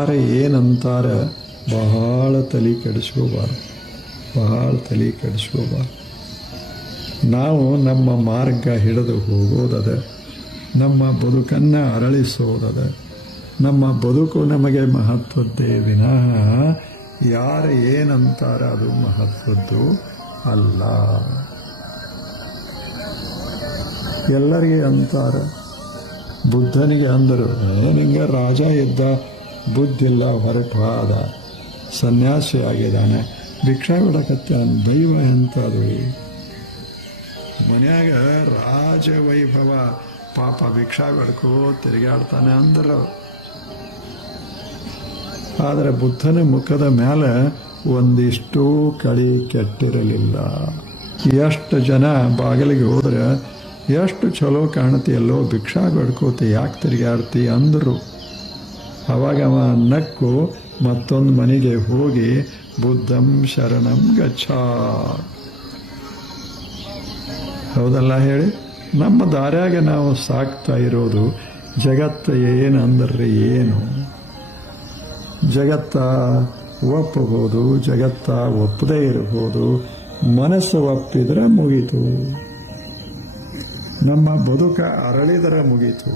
ಯಾರು ಏನಂತಾರ ಬಹಳ ತಲೆ ಕೆಡಿಸ್ಕೋಬಾರ್ದು, ಬಹಳ ತಲೆ ಕೆಡಿಸ್ಕೋಬಾರ್ದು. ನಾವು ನಮ್ಮ ಮಾರ್ಗ ಹಿಡಿದು ಹೋಗೋದದ, ನಮ್ಮ ಬದುಕನ್ನು ಅರಳಿಸೋದದ. ನಮ್ಮ ಬದುಕು ನಮಗೆ ಮಹತ್ವದ್ದೇ ವಿನಃ ಯಾರು ಏನಂತಾರ ಅದು ಮಹತ್ವದ್ದು ಅಲ್ಲ. ಎಲ್ಲರಿಗೆ ಅಂತಾರ. ಬುದ್ಧನಿಗೆ ಅಂದರು, ನಿಂಗೆ ರಾಜ ಇದ್ದ, ಬುದ್ಧಿಲ್ಲ, ಹೊರಟಾದ, ಸನ್ಯಾಸಿ ಆಗಿದ್ದಾನೆ, ಭಿಕ್ಷಾ ಬಿಡಕತ್ತ. ದೈವ ಎಂಥದು? ಮನ್ಯಾಗ ರಾಜವೈಭವ, ಪಾಪ ಭಿಕ್ಷಾ ಬಿಡ್ಕೋ ತಿರುಗಾಡ್ತಾನೆ ಅಂದರು. ಆದರೆ ಬುದ್ಧನ ಮುಖದ ಮೇಲೆ ಒಂದಿಷ್ಟು ಕಳಿ ಕೆಟ್ಟಿರಲಿಲ್ಲ. ಎಷ್ಟು ಜನ ಬಾಗಿಲಿಗೆ ಹೋದ್ರೆ ಎಷ್ಟು ಚಲೋ ಕಾಣ್ತೀಯಲ್ಲೋ, ಭಿಕ್ಷಾ ಬೇಡ್ಕೋತಿ, ಯಾಕೆ ತಿರುಗಾಡ್ತಿ ಅಂದರು. ಅವಾಗ ಅವ ನಕ್ಕು ಮತ್ತೊಂದು ಮನೆಗೆ ಹೋಗಿ ಬುದ್ಧಂ ಶರಣಂ ಗಚ್ಚ. ಹೌದಲ್ಲ ಹೇಳಿ? ನಮ್ಮ ದಾರ್ಯಾಗ ನಾವು ಸಾಕ್ತಾ ಇರೋದು ಜಗತ್ತು ಏನಂದ್ರೆ ಏನು? ಜಗತ್ತ ಒಪ್ಪಬಹುದು, ಜಗತ್ತ ಒಪ್ಪದೇ ಇರಬಹುದು. ಮನಸ್ಸು ಒಪ್ಪಿದ್ರೆ ಮುಗೀತು, ನಮ್ಮ ಬದುಕ ಅರಳಿದರೆ ಮುಗೀತು.